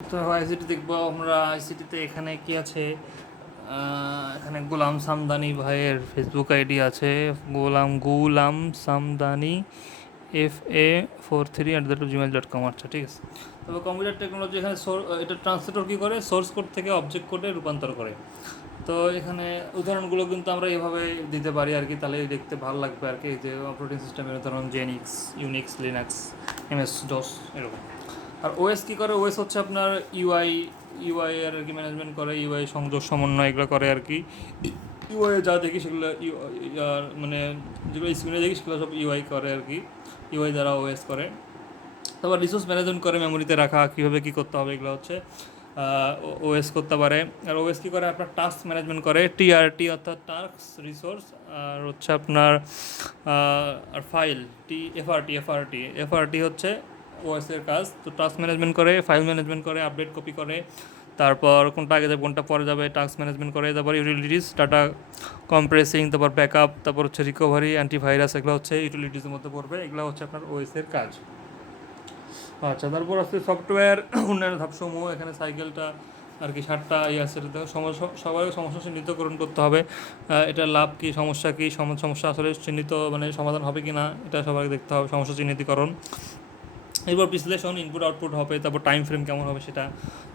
তো আইসিটি দেখবো আমরা। আইসিটিতে এখানে কি আছে? এখানে গোলাম সামদানি ভাইয়ের ফেসবুক আইডি আছে, গোলাম সামদানি FA43@gmail.com। আচ্ছা, ঠিক আছে। তবে কম্পিউটার টেকনোলজি এখানে এটা ট্রান্সলেটর কী করে, সোর্স কোড থেকে অবজেক্ট কোডে রূপান্তর করে। তো এখানে উদাহরণগুলো কিন্তু আমরা এভাবে দিতে পারি আর কি, তাহলে দেখতে ভালো লাগবে আর কি। যে অপারেটিং সিস্টেমের উদাহরণ Xenix, Unix, Linux, MS DOS এরকম। আর ওএস কী করে? ওএস হচ্ছে আপনার ইউআই আর কি ম্যানেজমেন্ট করে, ইউআই সংযোগ সমন্বয় এগুলো করে আর কি। ইউআই যা দেখি সেগুলো মানে যেগুলো স্ক্রিনে দেখি সেগুলো সব ইউআই করে আর কি, ইউআই দ্বারা ওএস করে। তারপর রিসোর্স ম্যানেজমেন্ট করে, মেমোরিতে রাখা কীভাবে কী করতে হবে এগুলো হচ্ছে ওএস করতে পারে। আর ওএস কী করে? আপনার টাস্ক ম্যানেজমেন্ট করে, TRT অর্থাৎ টাস্ক রিসোর্স, আর হচ্ছে আপনার আর ফাইল এফআরটি হচ্ছে ওএসের কাজ। তো টাস্ক ম্যানেজমেন্ট করে, ফাইল ম্যানেজমেন্ট করে, আপডেট কপি করে, তারপর কোনটা আগে যাবে কোনটা পরে যাবে টাস্ক ম্যানেজমেন্ট করে। তারপর ইউটিলিটিস, ডাটা কম্প্রেসিং, তারপর ব্যাকআপ, তারপর হচ্ছে রিকভারি, অ্যান্টিভাইরাস, এগুলো হচ্ছে ইউটিলিটিসের মধ্যে পড়বে। এগুলো হচ্ছে আপনার ওএসের কাজ। আচ্ছা, তারপর আছে সফটওয়্যার উন্নয়নের ধাপসমূহ। এখানে সাইকেলটা আর কি 7টা আছে, এটাতে সবার সমস্যা চিহ্নিতকরণ করতে হবে। এটা লাভ কী, সমস্যা কী, সমস্যা আসলে চিহ্নিত মানে সমাধান হবে কি না এটা সবাইকে দেখতে হবে, সমস্যা চিহ্নিতকরণ। এরপর বিশ্লেষণ, ইনপুট আউটপুট হবে, তারপর টাইম ফ্রেম কেমন হবে সেটা।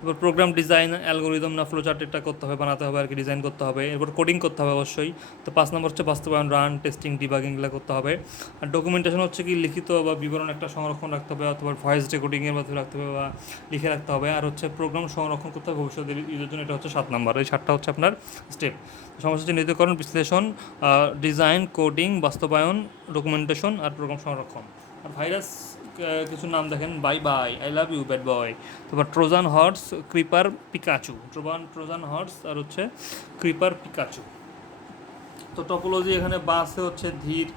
এরপর প্রোগ্রাম ডিজাইন, অ্যালগোরিদম না ফ্লোচার্ট এটা করতে হবে, বানাতে হবে আর কি, ডিজাইন করতে হবে। এরপর কোডিং করতে হবে অবশ্যই। তো 5 নম্বর হচ্ছে বাস্তবায়ন, রান, টেস্টিং, ডিবাগিংগুলো করতে হবে। আর ডকুমেন্টেশন হচ্ছে কি লিখিত বা বিবরণ একটা সংরক্ষণ রাখতে হবে, অথবা ভয়েস রেকর্ডিংয়ের মাধ্যমে রাখতে হবে বা লিখে রাখতে হবে। আর হচ্ছে প্রোগ্রাম সংরক্ষণ করতে হবে ভবিষ্যৎ ইউজের জন্য, এটা হচ্ছে 7 নম্বর। এই 7টা হচ্ছে আপনার স্টেপ: সমস্যা চিহ্নিতকরণ, বিশ্লেষণ, ডিজাইন, কোডিং, বাস্তবায়ন, ডকুমেন্টেশন আর প্রোগ্রাম সংরক্ষণ। আর ভাইরাস কিছু নাম দেখেন: bye bye, I love you, bad boy. তারপর Trojan horse, creeper, Pikachu. Trojan horse আর হচ্ছে ক্রিপার, পিকাচু। তো টপোলজি এখানে বাসে হচ্ছে ধীর,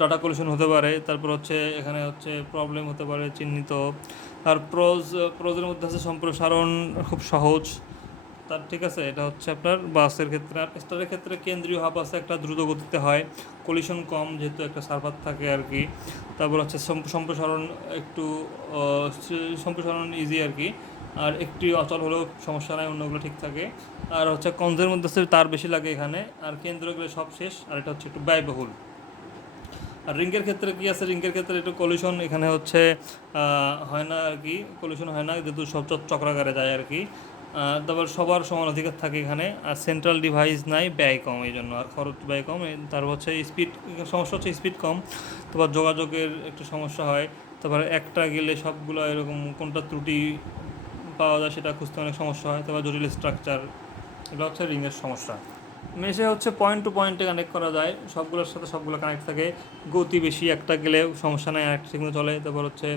ডাটা কলিশন হতে পারে। তারপর হচ্ছে এখানে হচ্ছে প্রবলেম হতে পারে চিহ্নিত। আর প্রোজের মধ্যে আছে সম্প্রসারণ, খুব সহজ তার, ঠিক আছে। এটা হচ্ছে আপনার বাসের ক্ষেত্রে। আর স্টারের ক্ষেত্রে কেন্দ্রীয় হাব আছে, একটা দ্রুত গতিতে হয়, কলিশন কম যেহেতু একটা সার্ভার থাকে আর কি। তারপর হচ্ছে সম্প্রসারণ একটু সম্প্রসারণ ইজি আর কি। আর একটু অচল হলেও সমস্যা নাই, অন্যগুলো ঠিক থাকে। আর হচ্ছে কনজের মধ্যে আছে তার বেশি লাগে এখানে। আর কেন্দ্র গেলে সব শেষ। আর এটা হচ্ছে একটু ব্যয়বহুল। আর রিঙ্গের ক্ষেত্রে কী আছে? রিঙ্গের ক্ষেত্রে একটু কলিশন এখানে হচ্ছে হয় না আর কি, কলিশন হয় না যেহেতু সব চক্রাকারে যায় আর কি। তারপর সবার সমান অধিকার থাকে এখানে। আর সেন্ট্রাল ডিভাইস নাই, ব্যয় কম এই জন্য, আর খরচ ব্যয় কম। তারপর হচ্ছে স্পিড, সমস্যা হচ্ছে স্পিড কম। তারপর যোগাযোগের একটু সমস্যা হয়। তারপর একটা গেলে সবগুলো এরকম কোনটা ত্রুটি পাওয়া যায় সেটা খুঁজতে অনেক সমস্যা হয়। তারপর জটিল স্ট্রাকচার, এগুলো হচ্ছে রিংয়ের সমস্যা। মেশে হচ্ছে পয়েন্ট টু পয়েন্টে কানেক্ট করা যায়, সবগুলোর সাথে সবগুলো কানেক্ট থাকে। গতি বেশি, একটা গেলেও সমস্যা নেই, একটা ঠিকমতো চলে। তারপর হচ্ছে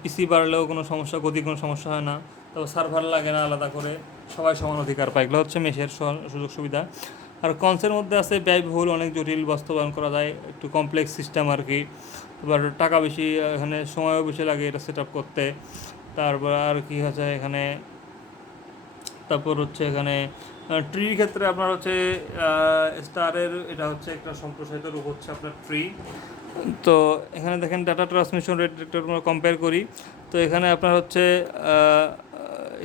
পিসি বাড়লেও কোনো সমস্যা, গতি কোনো সমস্যা হয় না। তারপর সার্ভার লাগে না আলাদা করে, সবাই সমান অধিকার পায়। এগুলো হচ্ছে মেশের সুযোগ সুবিধা। আর কনসের মধ্যে আছে ব্যয়বহুল, অনেক জটিল, বাস্তবায়ন করা যায়, একটু কমপ্লেক্স সিস্টেম আর কি। এবার টাকা বেশি, এখানে সময়ও বেশি লাগে এটা সেট আপ করতে। তারপর আর কি আছে এখানে, তারপর হচ্ছে এখানে ট্রির ক্ষেত্রে আপনার হচ্ছে স্টারের, এটা হচ্ছে একটা সম্প্রসারিত রূপ হচ্ছে আপনার ট্রি। তো এখানে দেখেন ডাটা ট্রান্সমিশন রেট একটু আমরা কম্পেয়ার করি। তো এখানে আপনার হচ্ছে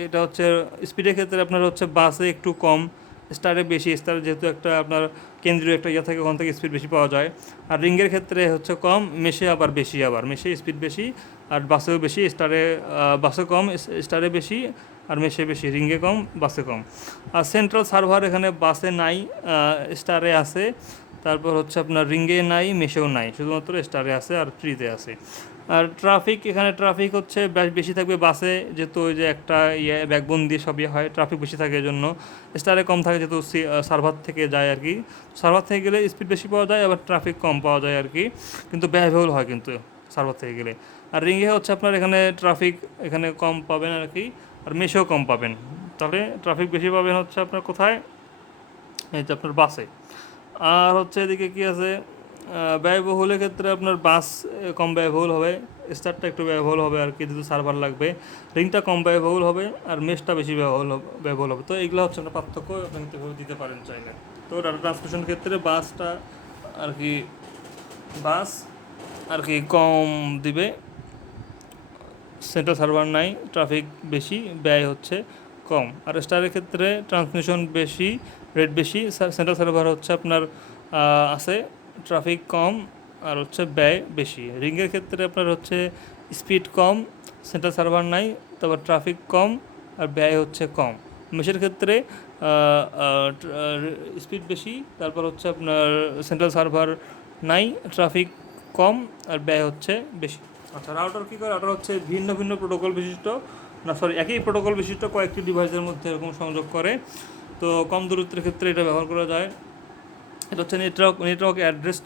এটা হচ্ছে স্পিডের ক্ষেত্রে আপনার হচ্ছে বাসে একটু কম, স্টারে বেশি। স্টারে যেহেতু একটা আপনার কেন্দ্রীয় একটা ইয়ে থাকে, ওখান থেকে স্পিড বেশি পাওয়া যায়। আর রিঙ্গের ক্ষেত্রে হচ্ছে কম, মেশে আবার বেশি, আবার মেশে স্পিড বেশি আর বাসেও বেশি। বাসে কম, স্টারে বেশি আর মেশে বেশি, রিঙ্গে কম, বাসে কম। আর সেন্ট্রাল সার্ভার এখানে বাসে নাই, স্টারে আছে। তারপর হচ্ছে আপনার রিঙ্গে নাই, মেশেও নাই, শুধুমাত্র স্টারে আছে আর ট্রিতে আছে। আর ট্রাফিক, এখানে ট্রাফিক হচ্ছে বেশি থাকবে বাসে, যেহেতু ওই যে একটা ব্যাকবোন দিয়ে সব হয়, ট্রাফিক বেশি থাকে এই জন্য। স্টারে কম থাকে যেহেতু সার্ভার থেকে যায় আর কি। সার্ভার থেকে গেলে স্পিড বেশি পাওয়া যায়, আবার ট্রাফিক কম পাওয়া যায় আর কি, কিন্তু ব্যয়বহুল হয় কিন্তু সার্ভার থেকে গেলে। আর রিঙ্গে হচ্ছে আপনার এখানে ট্রাফিক এখানে কম পাবেন আর কি, আর মেশেও কম পাবেন। তাহলে ট্রাফিক বেশি পাবেন হচ্ছে আপনার কোথায়? এই যে আপনার বাসে। আর হচ্ছে এদিকে কী আছে, ব্যয়বহুলের ক্ষেত্রে আপনার বাস কম ব্যয়বহুল হবে, স্টারটা একটু ব্যয়বহুল হবে আর কি, যেহেতু সার্ভার লাগবে। রিংটা কম ব্যয়বহুল হবে আর মেশটা বেশি ব্যয়বহুল হবে। তো এগুলো হচ্ছে আপনার পার্থক্য, আপনি দিতে পারেন চাইলে। তো ডাটা ট্রান্সমিশন ক্ষেত্রে বাসটা আর কি, বাস আর কি কম দিবে, সেন্ট্রাল সার্ভার নাই, ট্রাফিক বেশি, ব্যয় হচ্ছে কম। আর স্টারের ক্ষেত্রে ট্রান্সমিশন বেশি, রেট বেশি, সেন্ট্রাল সার্ভার হচ্ছে আপনার আছে, ট্রাফিক কম, আর হচ্ছে ব্যয় বেশি। রিংয়ের ক্ষেত্রে আপনার হচ্ছে স্পিড কম, সেন্ট্রাল সার্ভার নাই, তারপর ট্রাফিক কম, আর ব্যয় হচ্ছে কম। মেশের ক্ষেত্রে স্পিড বেশি, তারপর হচ্ছে আপনার সেন্ট্রাল সার্ভার নাই, ট্রাফিক কম, আর ব্যয় হচ্ছে বেশি। আচ্ছা, রাউটার কী করে? রাউটার হচ্ছে ভিন্ন ভিন্ন প্রোটোকল বিশিষ্ট, না সরি, একই প্রোটোকল বিশিষ্ট কয়েকটি ডিভাইসের মধ্যে এরকম সংযোগ করে। তো কম দূরত্বের ক্ষেত্রে এটা ব্যবহার করা যায়। এটা হচ্ছে নেটওয়ার্ক অ্যাড্রেস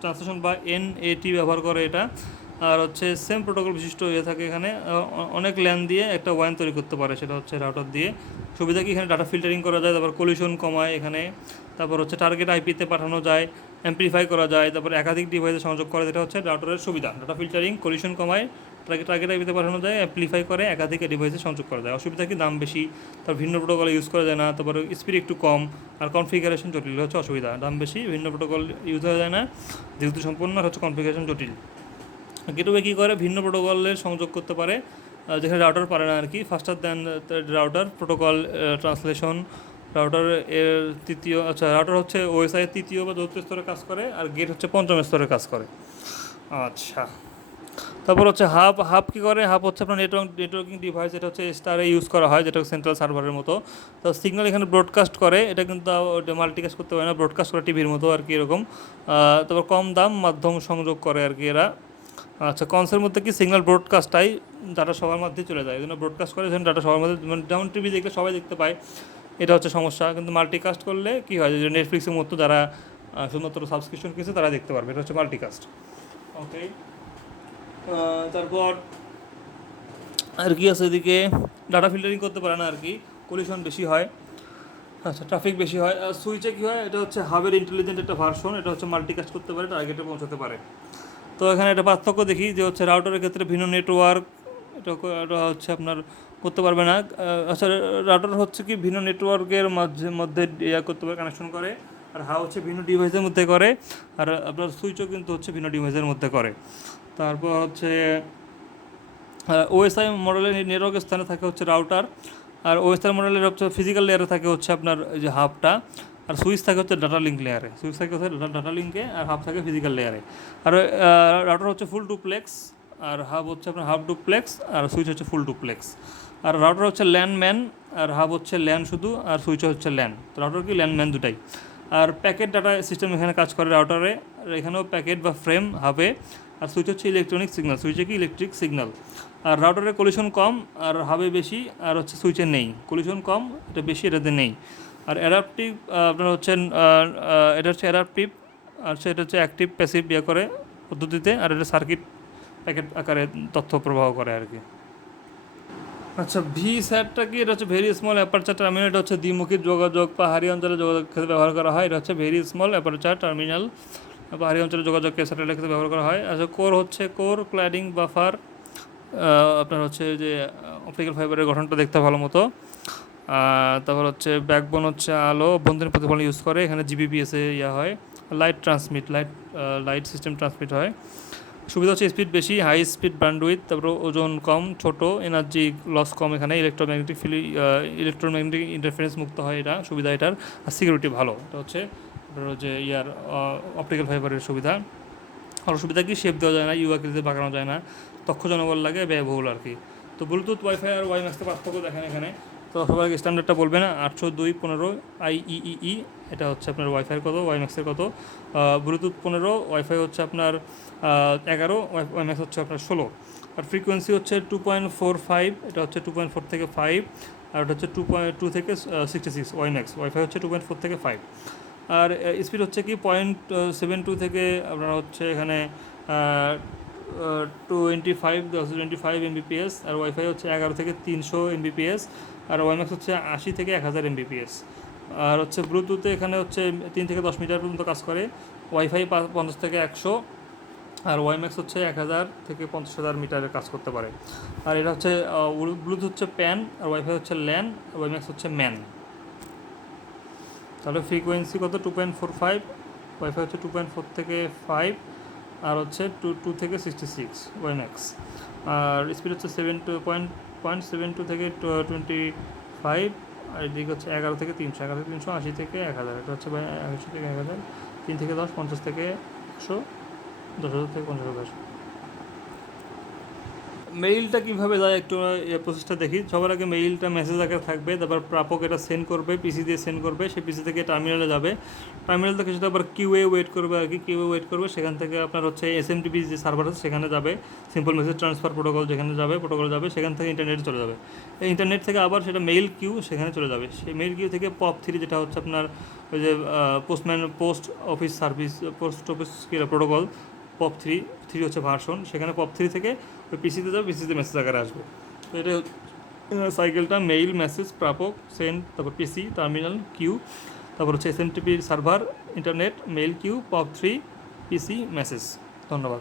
ট্রান্সলেশন বা NAT ব্যবহার করে এটা। আর হচ্ছে সেম প্রোটোকল বিশিষ্ট ইয়ে থাকে এখানে, অনেক ল্যান দিয়ে একটা ওয়ান তৈরি করতে পারে, সেটা হচ্ছে রাউটার দিয়ে। সুবিধা কি, এখানে ডাটা ফিল্টারিং করা যায়, তারপর কলিশন কমায় এখানে, তারপর হচ্ছে টার্গেট আইপিতে পাঠানো যায়, অ্যাম্পলিফাই করা যায়, তারপর একাধিক ডিভাইসে সংযোগ করে, যেটা হচ্ছে রাউটারের সুবিধা। ডাটা ফিল্টারিং, কলিশন কমায়, টার্গেট আইপিতে পাঠানো যায়, অ্যাম্পলিফাই করে একাধিক ডিভাইসে সংযোগ করা যায়। অসুবিধা কি, দাম বেশি, তার ভিন্ন প্রোটোকল ইউজ করা যায় না, তারপর স্পিড একটু কম, আর কনফিগারেশন জটিল হচ্ছে অসুবিধা। দাম বেশি, ভিন্ন প্রোটোকল ইউজ হয়ে যায় না, যেহেতু সম্পূর্ণ হচ্ছে কনফিগারেশন জটিল। গেটওয়ে কী করে, ভিন্ন প্রোটোকলের সংযোগ করতে পারে যেখানে রাউটার পারে না আর কি। ফাস্টার than router protocol translation. Router এর তৃতীয়, আচ্ছা, রাউটার হচ্ছে ওএসআই তৃতীয় বা চতুর্থ স্তরে কাজ করে, আর গেট হচ্ছে পঞ্চম স্তরে কাজ করে। আচ্ছা, তারপর হচ্ছে হাব কী করে? হাব হচ্ছে আপনার নেটওয়ার্কিং ডিভাইস, এটা হচ্ছে স্টারে ইউজ করা হয়, যেটা সেন্ট্রাল সার্ভারের মতো। তো সিগন্যাল এখানে ব্রডকাস্ট করে, এটা কিন্তু মাল্টিকাস্ট করতে পারে না, ব্রডকাস্ট করে টিভির মতো আর কি এরকম। তারপর কম দাম মাধ্যম সংযোগ করে আর কি এরা। আচ্ছা, কনসের মধ্যে কি সিগন্যাল ব্রডকাস্টটাই ডাটা সবার মধ্যে চলে যায়, এই জন্য ব্রডকাস্ট করে, যেন ডাটা সবার মধ্যে, যেমন টিভি দেখলে সবাই দেখতে পায়, এটা হচ্ছে সমস্যা। কিন্তু মাল্টিকাস্ট করলে কী হয়, যে নেটফ্লিক্সের মতো যারা শুধুমাত্র সাবস্ক্রিপশন কিনছে তারা দেখতে পারবে, এটা হচ্ছে মাল্টিকাস্ট। ওকে, তারপর আর কি আছে, এদিকে ডাটা ফিল্টারিং করতে পারে না আর কি, কলিশন বেশি হয়, আচ্ছা, ট্রাফিক বেশি হয়। আর সুইচে কী হয়, এটা হচ্ছে হাবের ইন্টেলিজেন্ট একটা ভার্সন, এটা হচ্ছে মাল্টিকাস্ট করতে পারে, টার্গেটে পৌঁছাতে পারে। তো এখানে একটা পার্থক্য দেখি, যে হচ্ছে রাউটারের ক্ষেত্রে ভিন্ন নেটওয়ার্ক, এটা হচ্ছে আপনার করতে পারবে না। আচ্ছা, রাউটার হচ্ছে কি ভিন্ন নেটওয়ার্কের মধ্যে করতে পারে, কানেকশন করে, আর হচ্ছে ভিন্ন ডিভাইসের মধ্যে করে, আর আপনার সুইচও কিন্তু হচ্ছে ভিন্ন ডিভাইসের মধ্যে করে। তারপর হচ্ছে ওএসআই মডেলের নেটওয়ার্কের স্থানে থাকে হচ্ছে রাউটার, আর ওএসআই মডেলের হচ্ছে ফিজিক্যাল লেয়ারে থাকে হচ্ছে আপনার যে হাবটা, আর সুইচ থাকে হচ্ছে ডাটা লিঙ্ক লেয়ারে, সুইচ থাকে হচ্ছে ডাটা লিঙ্কে, আর হাব থাকে ফিজিক্যাল লেয়ারে। আর রাউটার হচ্ছে ফুল ডুপ্লেক্স, আর হাব হচ্ছে আপনার হাফ ডুপ্লেক্স, আর সুইচ হচ্ছে ফুল ডুপ্লেক্স। আর রাউটার হচ্ছে ল্যান ম্যান, আর হাব হচ্ছে ল্যান শুধু, আর সুইচ হচ্ছে ল্যান। তো রাউটার কি ল্যান ম্যান দুটাই। আর প্যাকেট ডাটা সিস্টেম এখানে কাজ করে রাউটারে, আর এখানেও প্যাকেট বা ফ্রেম হাবে। আর সুইচ হচ্ছে ইলেকট্রনিক সিগন্যাল, সুইচে কি ইলেকট্রিক সিগন্যাল। আর রাউটারে কলিশন কম, আর হাবে বেশি, আর হচ্ছে সুইচে নেই, কলিশন কম, এটা বেশি, এটাতে নেই। আর অ্যাডাপটিভ আপনার হচ্ছেন, এটা হচ্ছে অ্যাডাপটিভ, আর এটা হচ্ছে অ্যাক্টিভ প্যাসিভ ইয়ে করে পদ্ধতিতে, আর এটা সার্কিট প্যাকেট আকারে তথ্য প্রবাহ করে আর কি। আচ্ছা, ভিস্যাটটা কি? এটা হচ্ছে ভেরি স্মল অ্যাপারচার টার্মিনাল, এটা হচ্ছে দ্বিমুখী যোগাযোগ, পাহাড়ি অঞ্চলে যোগাযোগ ক্ষেত্রে ব্যবহার করা হয়। এটা হচ্ছে ভেরি স্মল অ্যাপারচার টার্মিনাল, পাহাড়ি অঞ্চলে যোগাযোগকে স্যাটেলাইট ক্ষেত্রে ব্যবহার করা হয়। আচ্ছা, কোর হচ্ছে কোর ক্ল্যাডিং বাফার, আপনার হচ্ছে যে অপটিক্যাল ফাইবারের গঠনটা দেখতে ভালো মতো। তারপর হচ্ছে ব্যাকবোন হচ্ছে আলো অভ্যন্তরীণ প্রতিফলন ইউজ করে, এখানে জিবিপিএসে হয়, লাইট সিস্টেম ট্রান্সমিট হয়। সুবিধা হচ্ছে স্পিড বেশি, হাই স্পিড ব্যান্ডউইথ, তারপর ওজন কম, ছোট, এনার্জি লস কম, এখানে ইলেকট্রোম্যাগনেটিক ইন্টারফারেন্স মুক্ত হয়, এটা সুবিধা এটার। আর সিকিউরিটি ভালো, এটা হচ্ছে যে অপটিক্যাল ফাইবারের সুবিধা। আর সুবিধা কি, শেপ দেওয়া যায় না, আকৃতিতে বাঁকানো যায় না, তক্ষ জনবল লাগে, ব্যয়বহুল আর কি। তো ব্লুটুথ, ওয়াইফাই আর ওয়াইম্যাক্সের পার্থক্য দেখেন এখানে। তো সবার স্ট্যান্ডার্ডটা বলবে না, 802.15 IEEE, এটা হচ্ছে আপনার ওয়াইফাইয়ের কত, ওয়াইম্যাক্সের কত। ব্লুটুথ 15, ওয়াইফাই হচ্ছে আপনার 11, ওয়াইম্যাক্স হচ্ছে আপনার 16। আর ফ্রিকোয়েন্সি হচ্ছে 2.45, এটা হচ্ছে 2.4 থেকে 5, আর এটা হচ্ছে 2.2 থেকে 66 ওয়াইম্যাক্স, ওয়াইফাই হচ্ছে 2.4 থেকে 5। আর স্পিড হচ্ছে কি 0.72 থেকে আপনার হচ্ছে এখানে 25 Mbps, আর ওয়াইফাই হচ্ছে 11 থেকে 300 Mbps, আর ওয়াইম্যাক্স হচ্ছে 80 থেকে 1000 Mbps। আর হচ্ছে ব্লুটুথে এখানে হচ্ছে 3 থেকে 10 মিটার পর্যন্ত কাজ করে, ওয়াইফাই 50 থেকে 100, আর ওয়াইম্যাক্স হচ্ছে 1000 থেকে 50,000 মিটারের কাজ করতে পারে। আর এটা হচ্ছে ব্লুটুথ হচ্ছে প্যান, আর ওয়াইফাই হচ্ছে ল্যান, আর ওয়াইম্যাক্স হচ্ছে ম্যান। তাহলে ফ্রিকোয়েন্সি কত, 2.45, ওয়াইফাই হচ্ছে 2.4 থেকে 5, আর হচ্ছে 2 থেকে 66 ওয়াইম্যাক্স। আর স্পিড হচ্ছে 7.72 থেকে 25, আর এদিকে হচ্ছে 11 থেকে 300, 11 থেকে 300, 80 থেকে 1000, এটা হচ্ছে 80 থেকে 1000, 3 থেকে 10, 50 থেকে 100, 10,000 থেকে 50,000। মেইলটা কীভাবে যায় একটু প্রসেসটা দেখি। সবার আগে মেইলটা মেসেজ আকারে থাকবে, তারপর প্রাপক এটা সেন্ড করবে, পিসি দিয়ে সেন্ড করবে, সেই পিসি থেকে টার্মিনালে যাবে, টার্মিনাল থেকে সেটা আবার কিউএ ওয়েট করবে আর কি, কিউএ ওয়েট করবে, সেখান থেকে আপনার হচ্ছে এসএমটিপি যে সার্ভার আছে সেখানে যাবে, সিম্পল মেসেজ ট্রান্সফার প্রোটোকল যেখানে যাবে, প্রোটোকল যাবে, সেখান থেকে ইন্টারনেটে চলে যাবে, এই ইন্টারনেট থেকে আবার সেটা মেইল কিউ সেখানে চলে যাবে, সেই মেইল কিউ থেকে POP3 যেটা হচ্ছে আপনার ওই যে post office service, post office protocol, POP3 হচ্ছে ভার্সন, সেখানে POP3 থেকে ওই পিসিতে যাবে, পিসিতে মেসেজ আকারে আসবে। তো এটা সাইকেলটা মেইল, মেসেজ, প্রাপক, সেন্ড, তারপর পিসি, টার্মিনাল, কিউ, তারপর হচ্ছে SMTP server, internet, mail queue, POP3, PC, message. ধন্যবাদ।